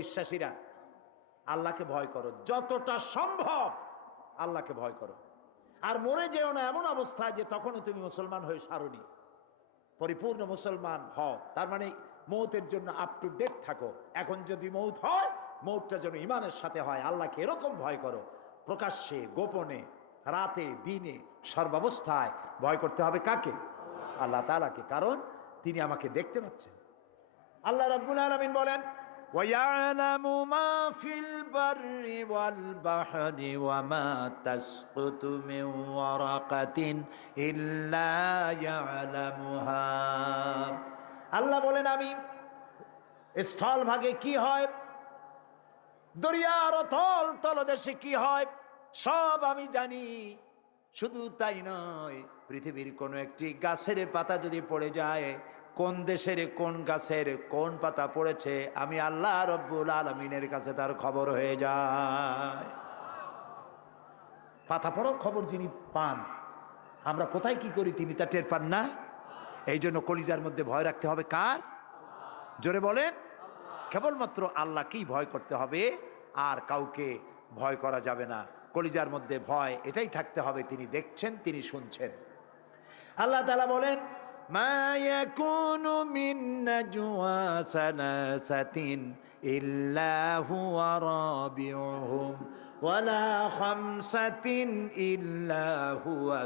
বিশ্বাসীরা, আল্লাহকে ভয় করো, যতটা সম্ভব আল্লাহকে ভয় করো। আর মরে যেও না এমন অবস্থায় যে তখনও তুমি মুসলমান হয়ে সারনি, পরিপূর্ণ মুসলমান হও। তার মানে মৌতের জন্য আপ টু ডেট থাকো। এখন যদি মৌত হয়, মৌতটা যেন ইমানের সাথে হয়। আল্লাহকে এরকম ভয় করো, প্রকাশ্যে গোপনে, রাতে দিনে, সর্বাবস্থায় ভয় করতে হবে কাকে? আল্লাহ তাআলাকে, কারণ তিনি আমাকে দেখতে পাচ্ছেন। আল্লাহ রাব্বুল আলামিন বলেন, وَيَعْلَمُ مَا فِي الْبَرِّ وَالْبَحْرِ وَمَا تَسْقُطُ مِنْ وَرَقَةٍ إِلَّا يَعْلَمُهَا। আল্লাহ বলেন, আমি স্থল ভাগে কি হয়, দরিয়ার অতল তলদেশে কি হয়, সব আমি জানি। শুধু তাই নয়, পৃথিবীর কোনো একটি গাছের পাতা যদি পড়ে যায়, কোন দেশের কোন গাছের কোন পাতা পড়েছে, আমি আল্লাহ রব্বুল আলামিনের কাছে তার খবর হয়ে যায়। পাতা পড়ার খবর যিনি পান, আমরা কোথায় কি করি তিনি তা টের পান না। এই জন্য কলিজার মধ্যে ভয় রাখতে হবে কার? জোরে বলেন, কেবলমাত্র আল্লাহকেই ভয় করতে হবে, আর কাউকে ভয় করা যাবে না। কলিজার মধ্যে ভয় এটাই থাকতে হবে, তিনি দেখছেন, তিনি শুনছেন। আল্লাহ তাআলা বলেন, মা ইয়াকুনু মিন নাজওয়া সালাসাতিন ইল্লা হুয়া রাবিউহুম ওয়ালা খামসাতিন ইল্লা হুয়া